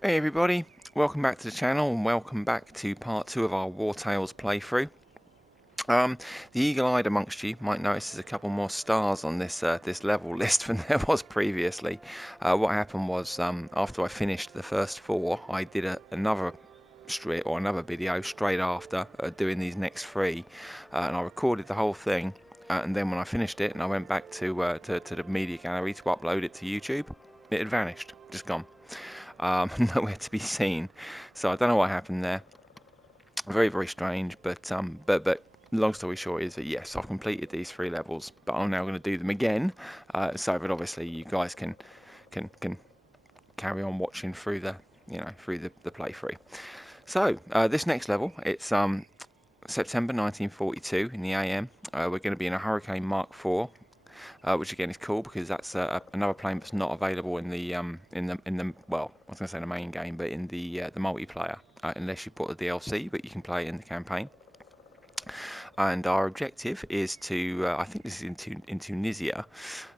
Hey everybody, welcome back to the channel and welcome back to part 2 of our War Tales playthrough. The eagle-eyed amongst you might notice there's a couple more stars on this level list than there was previously. What happened was after I finished the first 4, I did another video straight after doing these next 3, and I recorded the whole thing. And then when I finished it and I went back to the media gallery to upload it to YouTube, it had vanished, just gone. Nowhere to be seen. So I don't know what happened there. Very, very strange. But long story short is that yes, I've completed these 3 levels, but I'm now going to do them again, so that obviously you guys can carry on watching through the the playthrough. So this next level, it's September 1942 in the AM. We're going to be in a Hurricane Mark IV. Which again is cool because that's another plane that's not available in the well, I was going to say the main game, but in the multiplayer, unless you bought the DLC, but you can play it in the campaign. And our objective is to, I think this is in Tunisia.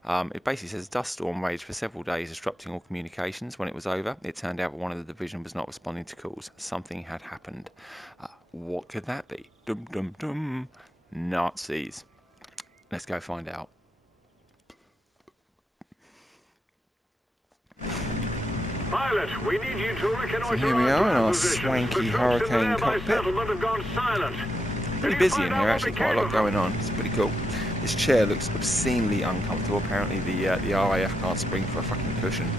It basically says dust storm raged for several days, disrupting all communications. When it was over, it turned out that one of the division was not responding to calls. Something had happened. What could that be? Dum dum dum. Nazis. Let's go find out. Pilot, we need you to reconnoiter. So here we are in our swanky Hurricane cockpit. Pretty busy in here, actually, quite a lot going on. It's pretty cool. This chair looks obscenely uncomfortable. Apparently the RAF can't spring for a fucking cushion.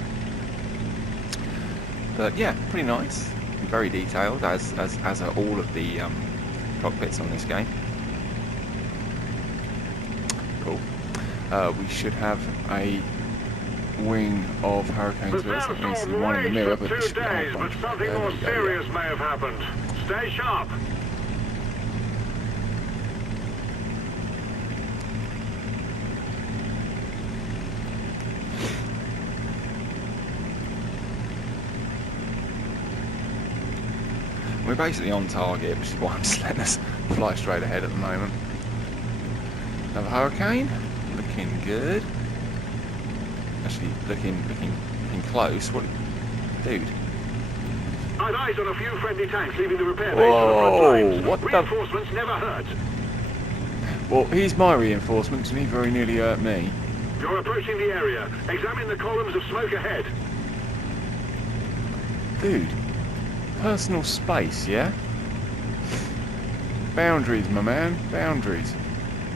But yeah, pretty nice. Very detailed, as are all of the cockpits on this game. Cool. We should have a wing of Hurricanes. There needs to be one in the mirror, but but something more serious may have happened. Stay sharp. We're basically on target, which is why I'm just letting us fly straight ahead at the moment. Another Hurricane, looking good. Actually, looking close. What, dude? I've eyes on a few friendly tanks leaving the repair base Whoa, for the front lines. what the? Reinforcements never hurt. Well, here's my reinforcements, and he very nearly hurt me. You're approaching the area. Examine the columns of smoke ahead. Dude, personal space, yeah? Boundaries, my man, boundaries.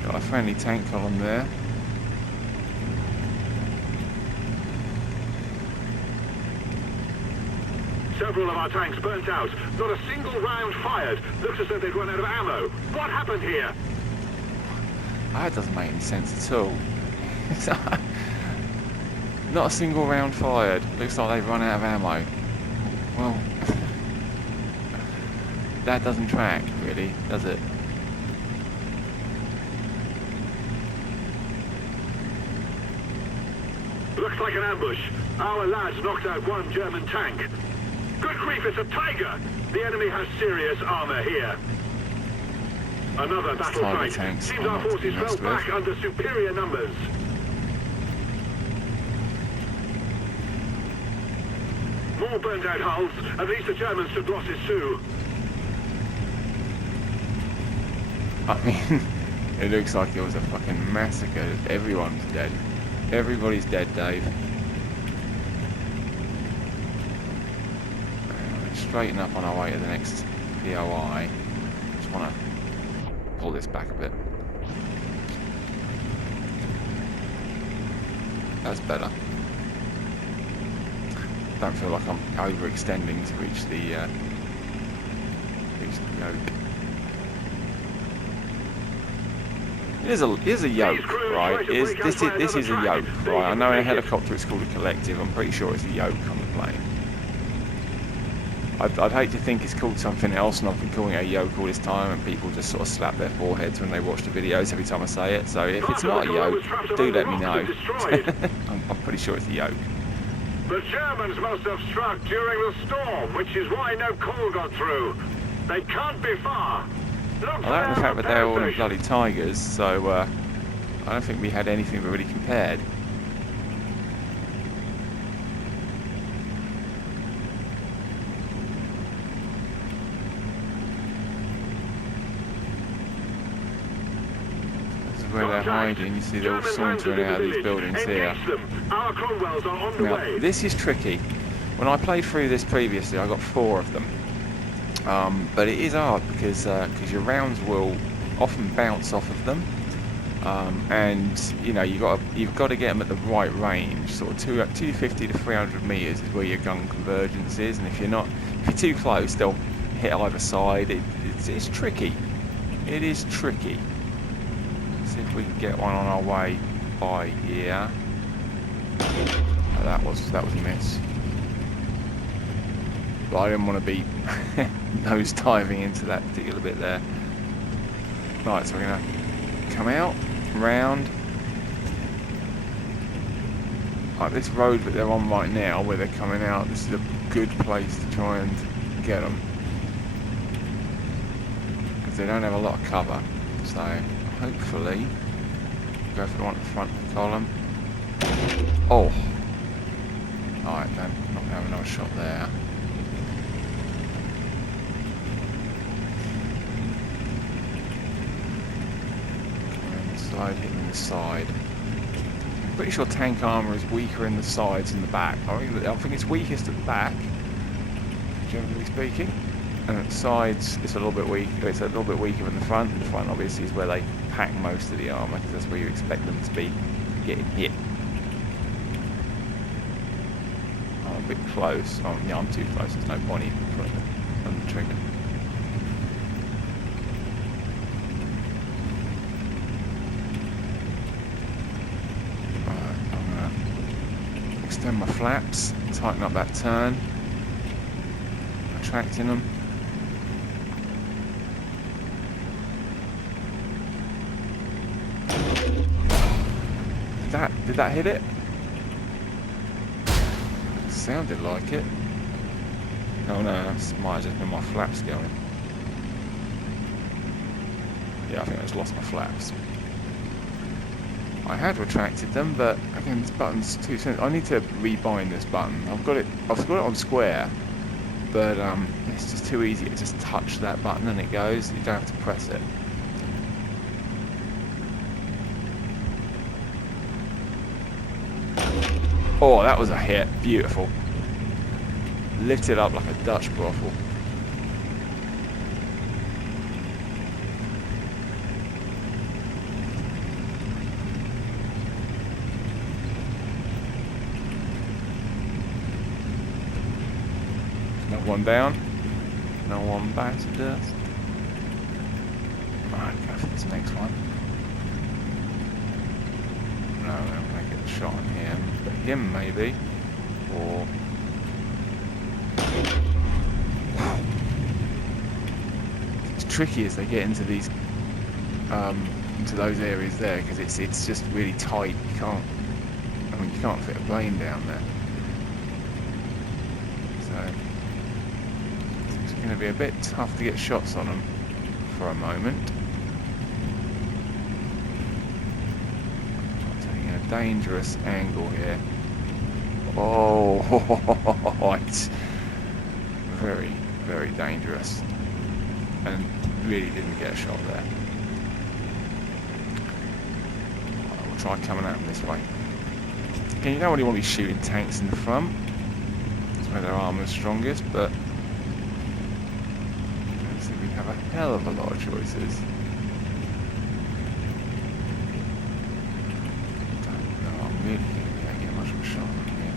Got a friendly tank column there. Several of our tanks burnt out. Not a single round fired. Looks as though they'd run out of ammo. What happened here? That doesn't make any sense at all. Not a single round fired. Looks like they've run out of ammo. Well, that doesn't track, really, does it? Looks like an ambush. Our lads knocked out one German tank. Good grief, it's a Tiger! The enemy has serious armor here. Another battle Tiger fight. tanks Seems are our not to be forces fell messed back with. under superior numbers. More burnt out hulls. At least the Germans took losses too. I mean, it looks like it was a fucking massacre. Everyone's dead. Everybody's dead, Dave. Straighten up on our way to the next POI. Just want to pull this back a bit. That's better. Don't feel like I'm overextending to reach the yoke. It is a yoke, right? This is a yoke, right? I know in a helicopter it's called a collective. I'm pretty sure it's a yoke on the plane. I'd hate to think it's called something else, and I've been calling it a yoke all this time, and people just sort of slap their foreheads when they watch the videos every time I say it. So if it's not a yoke, do let me know. I'm pretty sure it's a yoke. The Germans must have struck during the storm, which is why no call got through. They can't be far. I like the fact that they're all in bloody Tigers, so I don't think we had anything that really compared. where they're hiding. You see they're all sauntering out of these buildings here. Our Cromwells are on the Now, way. this is tricky. When I played through this previously, I got 4 of them. But it is hard because your rounds will often bounce off of them. And you know you've got to get them at the right range. Sort of 250 to 300 meters is where your gun convergence is, and if you're too close, they'll hit either side. It's tricky. It is tricky. Let's see if we can get one on our way by here. Oh, that was a miss. But I didn't want to be nose diving into that particular bit there. Right, so we're gonna come out. Round. Like this road that they're on right now, where they're coming out, this is a good place to try and get them, because they don't have a lot of cover. So hopefully, go for the one at the front of the column. Oh, alright then, not gonna have another shot there. Hitting the side. I'm pretty sure tank armour is weaker in the sides than the back. I think it's weakest at the back, generally speaking, and at the sides it's a little bit weak. It's a little bit weaker than the front. And the front obviously is where they pack most of the armour, because that's where you expect them to be getting hit. I'm a bit close. Oh yeah, I'm too close. There's no point even putting it on the trigger. Extend my flaps, tighten up that turn, attracting them. Did that hit it? Sounded like it. Oh no, that might have just been my flaps going. Yeah, I think I just lost my flaps. I had retracted them, but again, this button's too sensitive. I need to rebind this button. I've got it on square, but it's just too easy to just touch that button and it goes. You don't have to press it. Oh, that was a hit. Beautiful. Lit it up like a Dutch brothel. One down, no one back to dust. Alright, go for this next one. No, I'm not going to get a shot on him, but him maybe, or... It's tricky as they get into these, into those areas there, because it's just really tight. You can't fit a plane down there. So. Going to be a bit tough to get shots on them for a moment. I'm taking a dangerous angle here. Oh, it's very, very dangerous, and really didn't get a shot there. We'll try coming at them this way. Again, you don't really want to be shooting tanks in the front. That's where their armour's strongest, but have a hell of a lot of choices. Don't know, I'm really going to get much of a shot on here.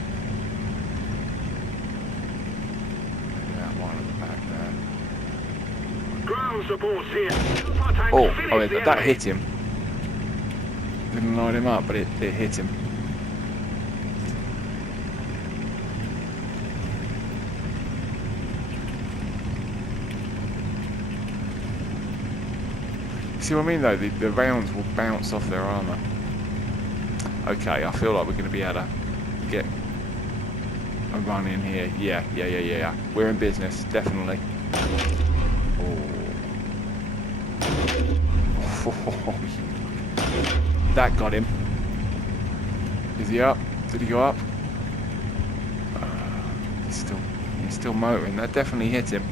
Maybe that one at the back there. Ground supports here. Oh, that hit him. Didn't light him up, but it hit him. See what I mean though? The rounds will bounce off their armour. Okay, I feel like we're going to be able to get a run in here. Yeah. We're in business, definitely. Oh. That got him. Is he up? Did he go up? He's still motoring. That definitely hit him.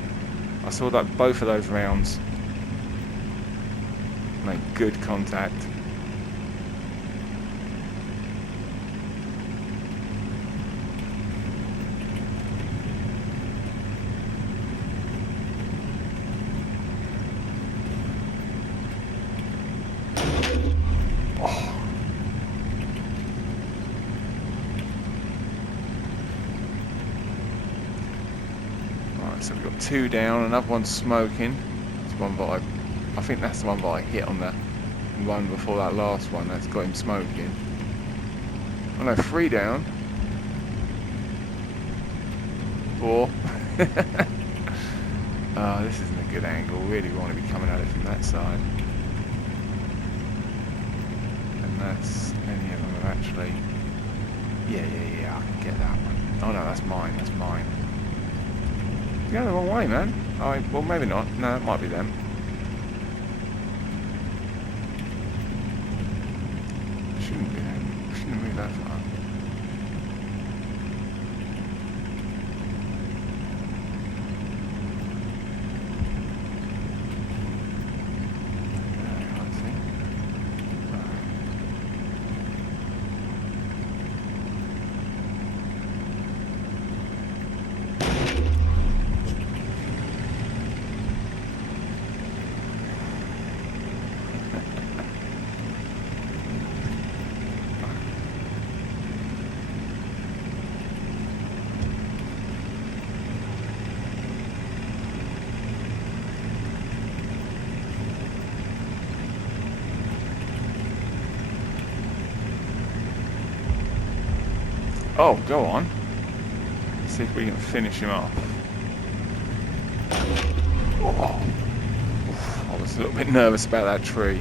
I saw that both of those rounds make good contact. Right, so we've got 2 down, another one's smoking. That's one that I think that's the one that I hit on the one before that last one. That's got him smoking. Oh no, 3 down. 4. Oh, this isn't a good angle. Really want to be coming at it from that side. And that's any of them have actually. Yeah, I can get that one. Oh no, that's mine. That's mine. You're going the wrong way, man. Oh, well, maybe not. No, it might be them. Shouldn't be them. Shouldn't move that far. Oh, go on. Let's see if we can finish him off. Oh. I was a little bit nervous about that tree.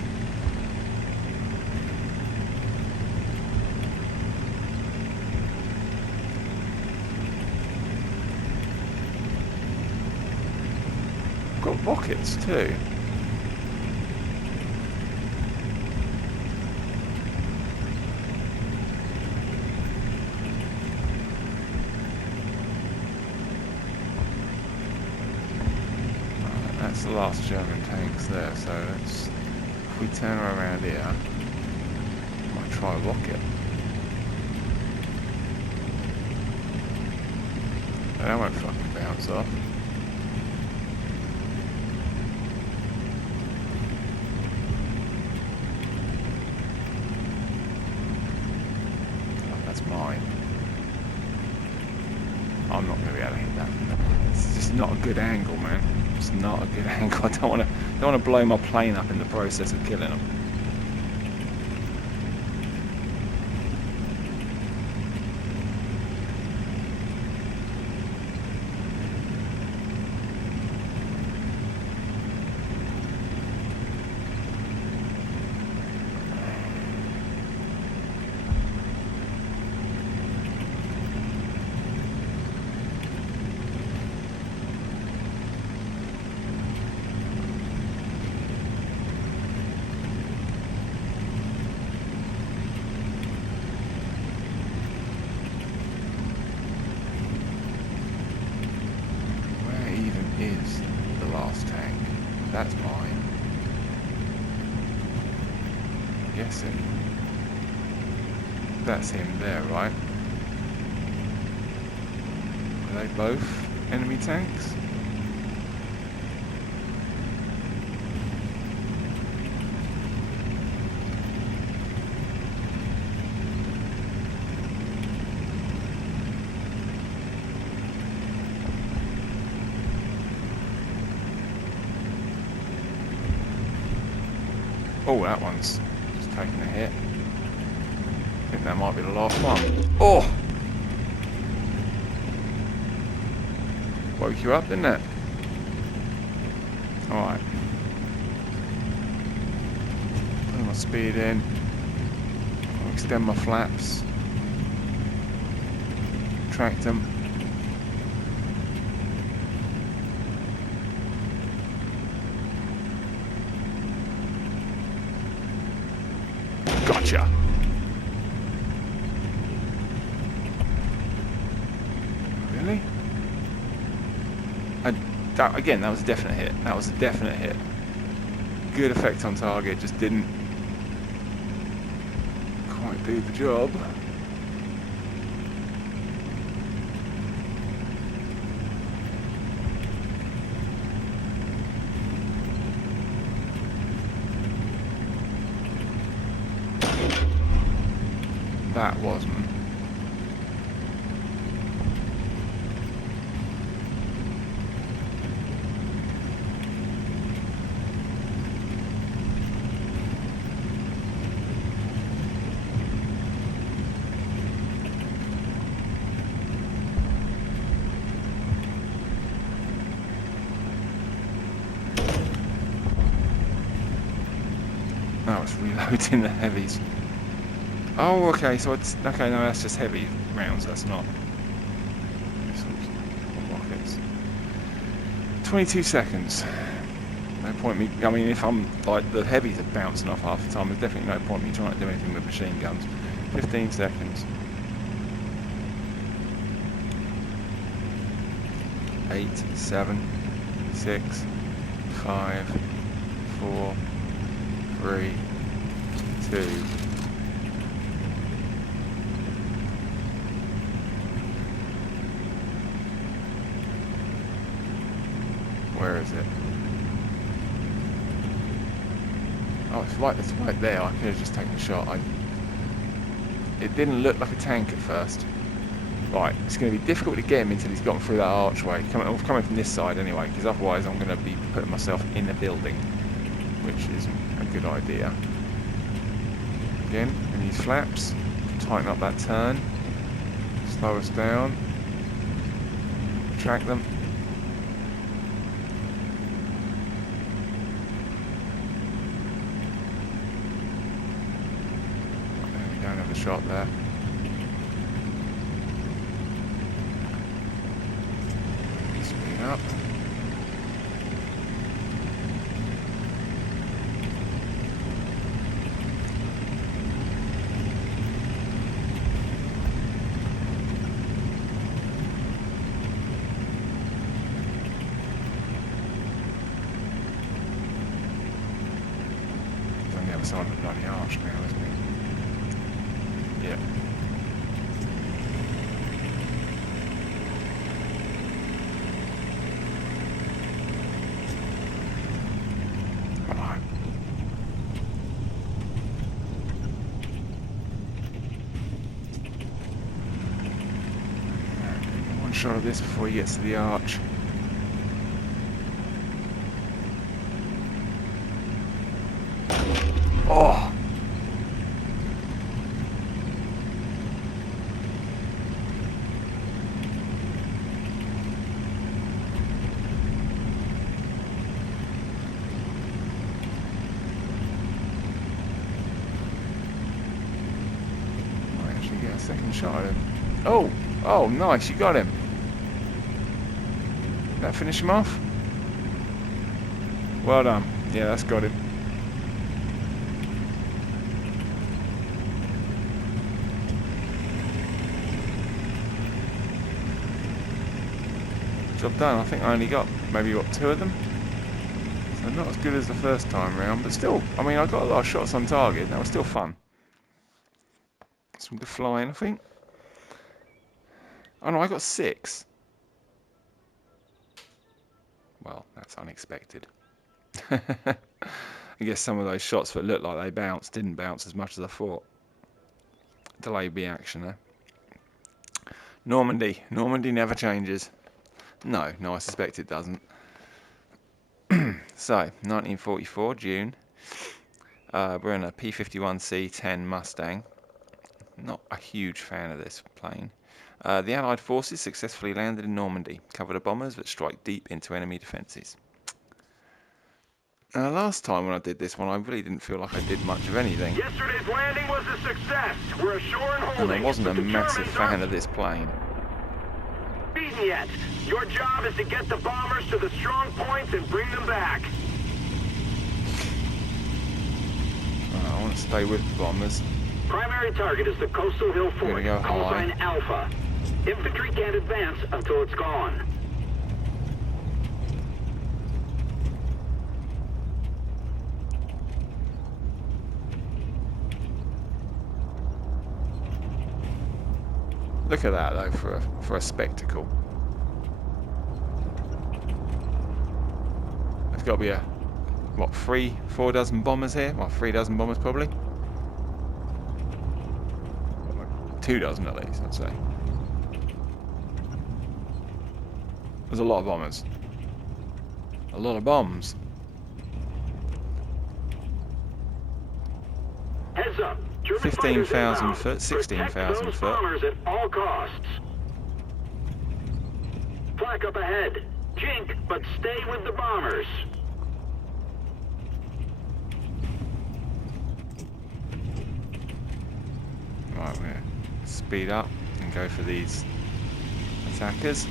Got rockets too. That's the last German tanks there, so let's, if we turn around here, might try a rocket. That won't fucking bounce off. Oh, that's mine. I'm not going to be able to hit that from there. It's just not a good angle, man. It's not a good angle. I don't want to blow my plane up in the process of killing them. Is the last tank. That's mine. I'm guessing that's him there, right? Are they both enemy tanks? Oh, that one's just taking a hit. I think that might be the last one. Oh! Woke you up, didn't it? Alright. Put my speed in. I'll extend my flaps. Track them. Gotcha. Really? Again, that was a definite hit. That was a definite hit. Good effect on target, just didn't quite do the job. That wasn't. Oh, it's reloading the heavies. Oh, okay, so it's... Okay, no, that's just heavy rounds, that's not... rockets. 22 seconds. No point me... I mean, if I'm... Like, the heavies are bouncing off half the time, there's definitely no point me trying to do anything with machine guns. 15 seconds. 8, 7, 6, 5, 4, 3, 2... Where is it? Oh, it's right there. I could have just taken a shot. It didn't look like a tank at first. Right, it's going to be difficult to get him until he's gotten through that archway. Coming from this side anyway, because otherwise I'm going to be putting myself in the building, which isn't a good idea. Again, in these flaps, tighten up that turn, slow us down, track them. Shot there. Speed up. He's on the other side of the bloody arch now, isn't he? Yeah. Right. One shot of this before he gets to the arch. Oh! Second shot at him. Oh! Oh, nice, you got him. Did that finish him off? Well done. Yeah, that's got him. Job done. I think I only got maybe, what, 2 of them? So not as good as the first time round, but still, I mean, I got a lot of shots on target. That was still fun. Some good flying, I think. Oh no, I got 6. Well, that's unexpected. I guess some of those shots that looked like they bounced didn't bounce as much as I thought. Delayed reaction there. Normandy. Normandy never changes. No, I suspect it doesn't. So, 1944, June. We're in a P-51C-10 Mustang. Not a huge fan of this plane. The Allied forces successfully landed in Normandy, covered the bombers that strike deep into enemy defences. Last time when I did this one, I really didn't feel like I did much of anything. Yesterday's landing was a success. We're ashore and holding. And I wasn't a massive fan of this plane. Beaten yet. Your job is to get the bombers to the strong points and bring them back. I want to stay with the bombers. Primary target is the Coastal Hill Fort, call sign Alpha. Infantry can't advance until it's gone. Look at that though, for a spectacle. There's got to be what, 4 dozen bombers here? Well, 3 dozen bombers probably. 2 dozen at least, I'd say. There's a lot of bombers. A lot of bombs. Heads up. 15,000 foot, 16,000 foot. Bombers at all costs. Flak up ahead. Jink, but stay with the bombers. Right, we're going to speed up and go for these attackers.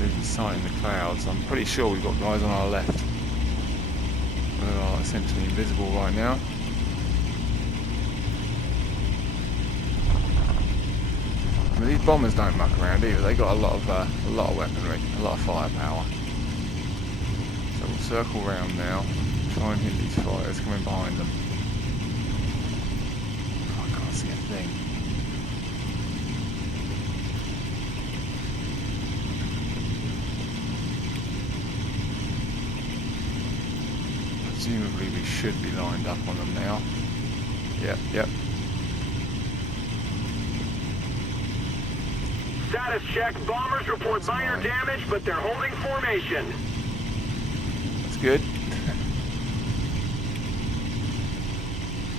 Losing sight in the clouds. I'm pretty sure we've got guys on our left who are essentially invisible right now. I mean, these bombers don't muck around either. They got a lot of weaponry, a lot of firepower. So we'll circle round now, try and hit these fighters coming behind them. Oh, I can't see a thing. Presumably we should be lined up on them now. Yep. Status check. Bombers report minor damage, but they're holding formation. That's good.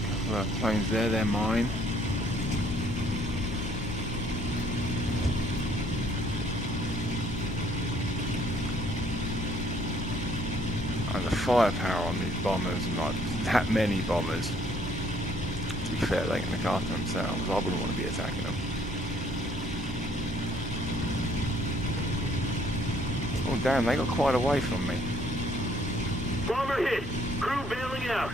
Couple of planes there, they're mine. And the firepower on these bombers, and like that many bombers, to be fair, they can look after themselves. I wouldn't want to be attacking them. Oh damn, they got quite away from me. Bomber hit. Crew bailing out.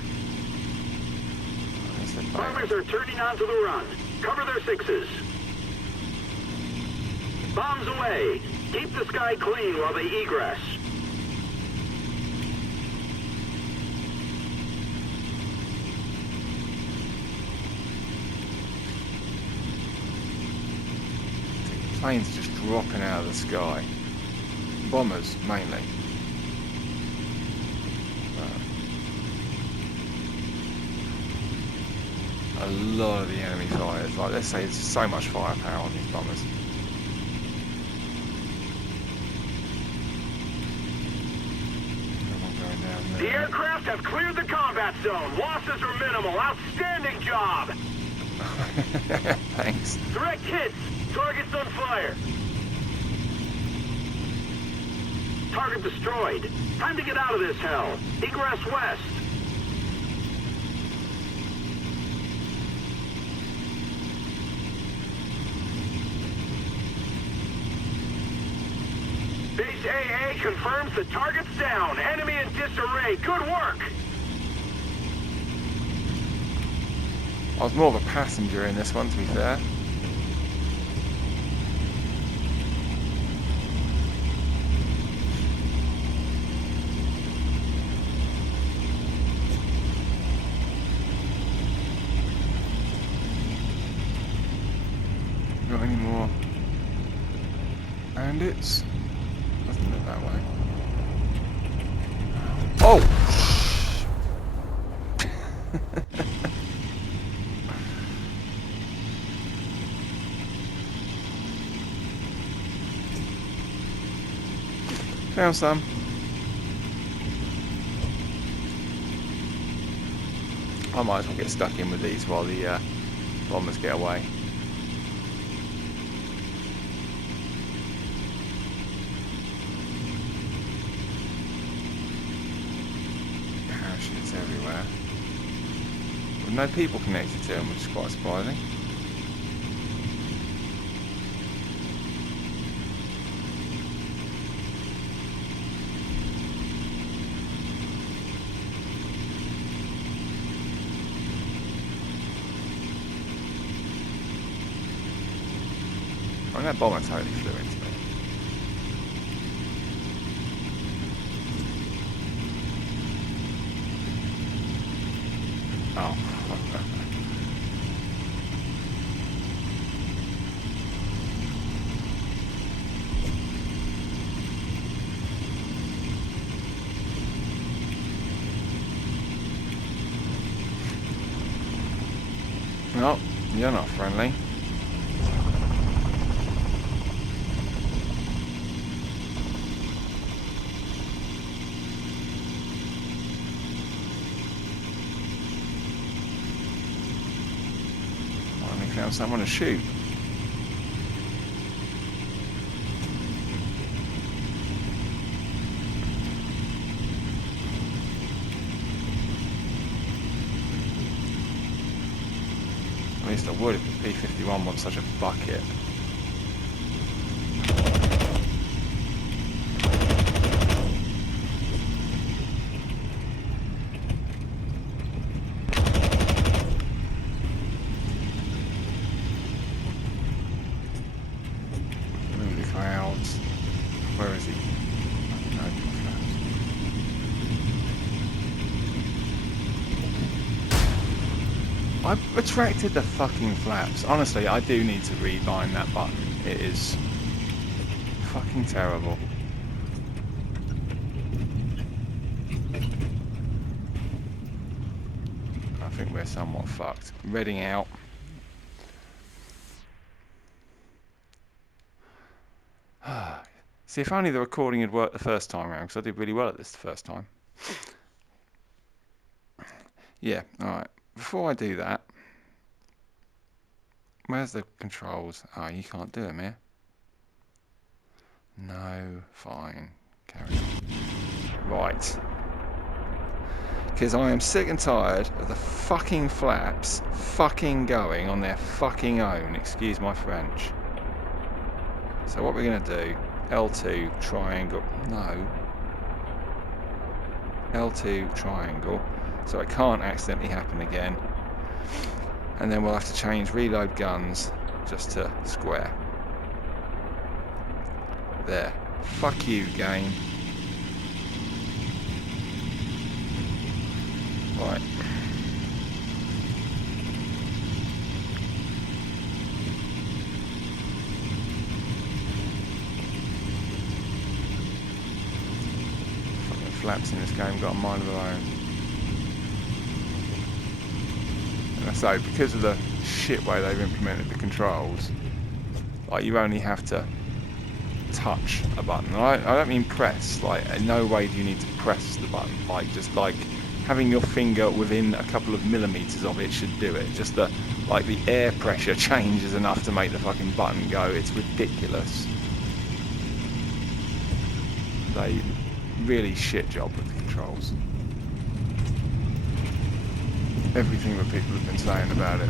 Bombers are turning onto the run. Cover their sixes. Bombs away. Keep the sky clean while they egress. Planes just dropping out of the sky. Bombers, mainly. A lot of the enemy fighters, like let's say there's so much firepower on these bombers. Going down The there. aircraft have cleared the combat zone. Losses are minimal. Outstanding job. Thanks. Direct hits. Target's on fire. Target destroyed. Time to get out of this hell. Egress west. Base AA confirms the target's down. Enemy in disarray. Good work. I was more of a passenger in this one, to be fair. Got any more bandits? Doesn't look that way. Oh! Found some. I might as well get stuck in with these while the bombers get away. Parachutes everywhere. With no people connected to them, which is quite surprising. And that bomber totally flew into me. Oh. No, you're not friendly. Found someone to shoot. least I would if the P-51 wasn't such a bucket. Move the clouds. Where is he? No, I've retracted the fucking flaps. Honestly, I do need to rebind that button. It is fucking terrible. I think we're somewhat fucked. Reading out. See, if only the recording had worked the first time around, because I did really well at this the first time. Yeah, alright. Before I do that, where's the controls? Oh, you can't do them here. No, fine. Carry on. Right. Because I am sick and tired of the fucking flaps fucking going on their fucking own. Excuse my French. So what we're going to do, L2 triangle. No. L2 triangle. So it can't accidentally happen again. And then we'll have to change reload guns just to square. There. Fuck you, game. Right. Fucking flaps in this game got a mind of their own. So because of the shit way they've implemented the controls, like you only have to touch a button. I don't mean press, like in no way do you need to press the button, like just like having your finger within a couple of millimeters of it should do it. Just the like the air pressure change is enough to make the fucking button go. It's ridiculous. They really shit job with the controls. Everything that people have been saying about it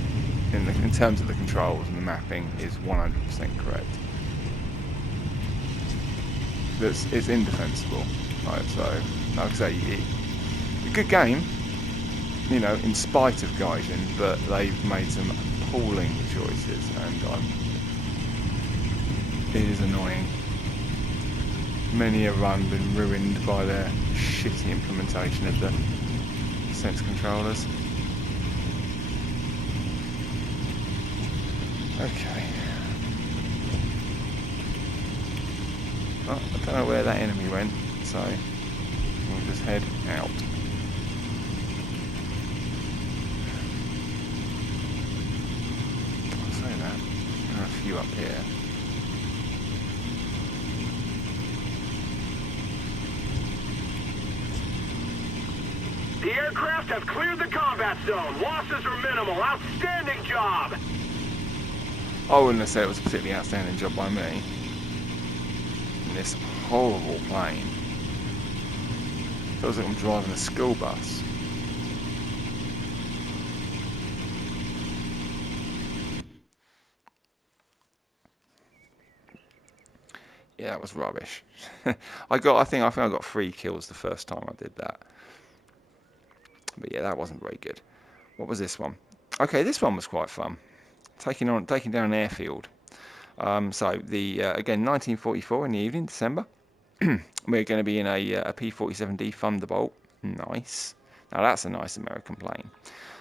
in terms of the controls and the mapping is 100% correct. It's indefensible. Right, so, like I say, it's a good game, you know, in spite of Gaijin, but they've made some appalling choices, and it is annoying. Many a run been ruined by their shitty implementation of the sense controllers. Okay. Well, I don't know where that enemy went, so we'll just head out. I'll say that. There are a few up here. The aircraft have cleared the combat zone. Losses are minimal. Outstanding job! I wouldn't have said it was a particularly outstanding job by me. In this horrible plane. Feels like I'm driving a school bus. Yeah, that was rubbish. I think I got 3 kills the first time I did that. But yeah, that wasn't very good. What was this one? Okay, this one was quite fun. Taking down an airfield. So again 1944 in the evening, December. We're going to be in a P-47D Thunderbolt. Nice. Now that's a nice American plane.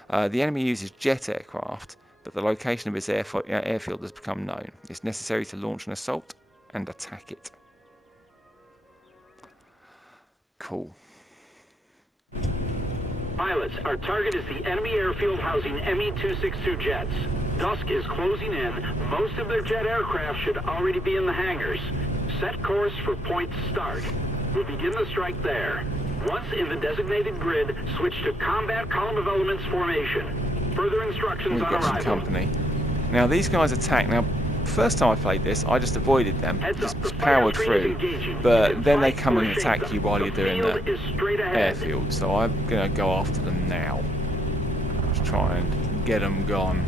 The enemy uses jet aircraft, but the location of its airfield has become known. It's necessary to launch an assault and attack it. Cool. Pilots, our target is the enemy airfield housing ME-262 jets. Dusk is closing in. Most of their jet aircraft should already be in the hangars. Set course for point start. We'll begin the strike there. Once in the designated grid, switch to combat column of elements formation. Further instructions We've on got some arrival. company. Now these guys attack. Now, first time I played this, I just avoided them, just powered through. But then they come and attack you while you're doing the airfield. So I'm gonna go after them now. Just try and get them gone.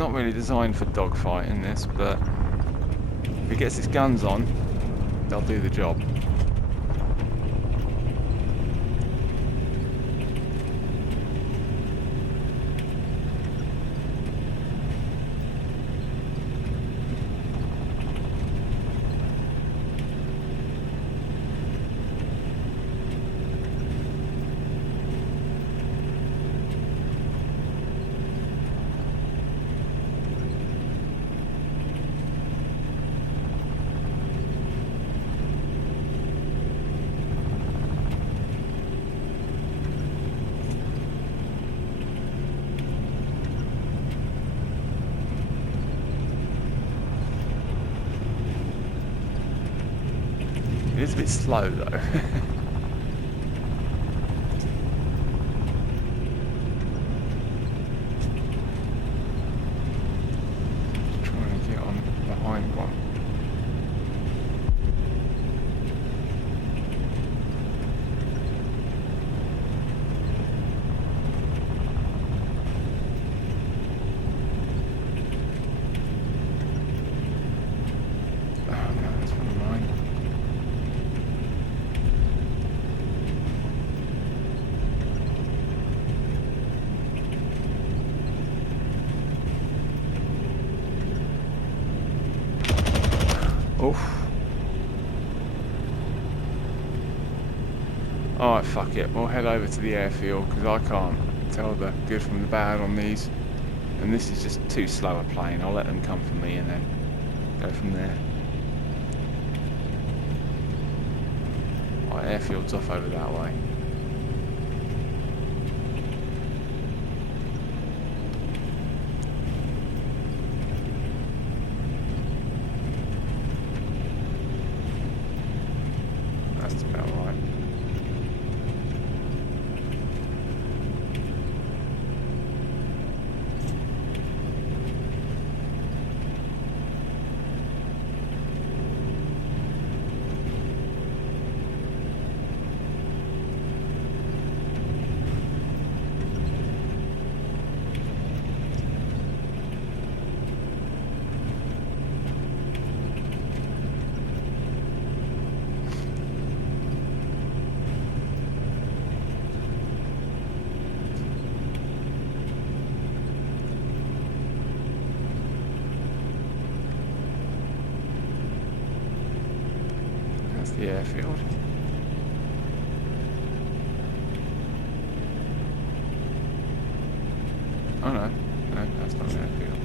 not really designed for dogfighting this, but if he gets his guns on, they'll do the job. It is a bit slow though. Trying to get on behind one. Oh no, that's one of mine. Oof. Alright, fuck it. We'll head over to the airfield because I can't tell the good from the bad on these. And this is just too slow a plane. I'll let them come for me and then go from there. Right, airfield's off over that way. That's about right. That's the airfield. Oh no, no, that's not an airfield.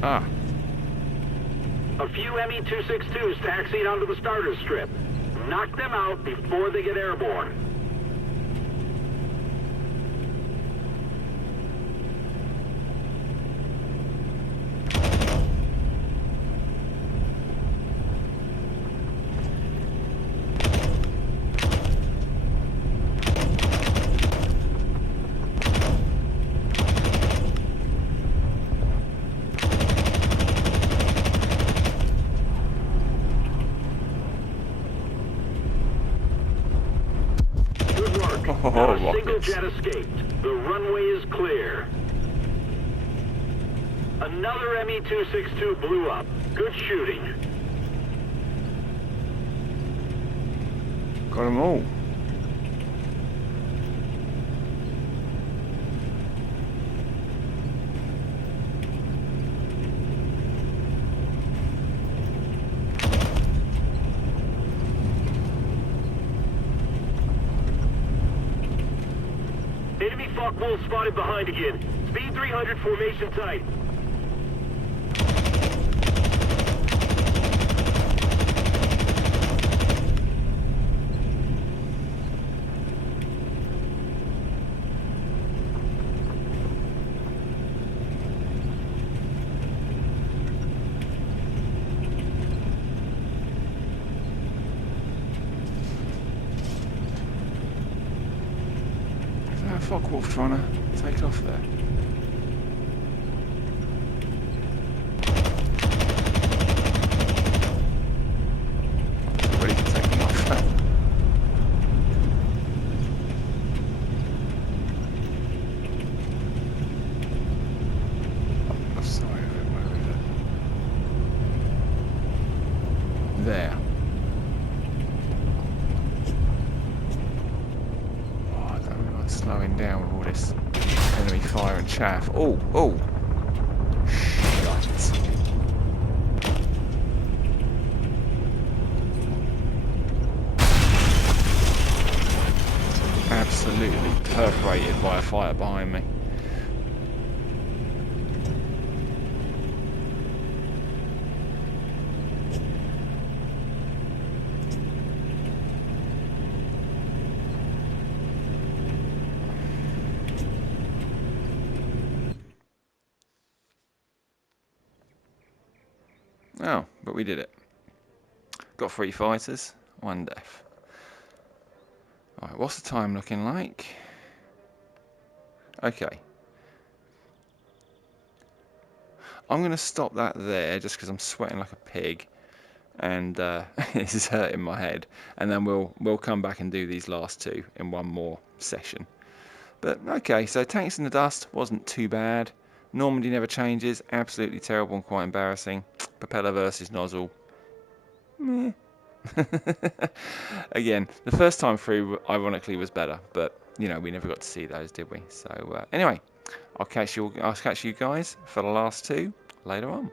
Ah. A few Me-262s taxiing onto the starter strip. Knock them out before they get airborne. Oh, Not a single rockets. jet escaped. The runway is clear. Another Me-262 blew up. Good shooting. Got them all. Enemy Focke-Wulf spotted behind again. Speed 300, formation tight. that Focke-Wulf trying to take off there? Ready to take him off. Oh, sorry, where is it? There. Slowing down with all this enemy fire and chaff. Oh, oh! Shit. Absolutely perforated by a fighter behind me. Oh, but we did it. Got 3 fighters, 1 death. Alright, what's the time looking like? Okay. I'm going to stop that there just because I'm sweating like a pig and this is hurting my head. And then we'll come back and do these last 2 in one more session. But okay, so Tanks in the Dust wasn't too bad. Normandy Never Changes, absolutely terrible and quite embarrassing. Propeller versus Nozzle, meh. Again, the first time through, ironically, was better, but you know we never got to see those, did we? So anyway, I'll catch you guys for the last 2 later on.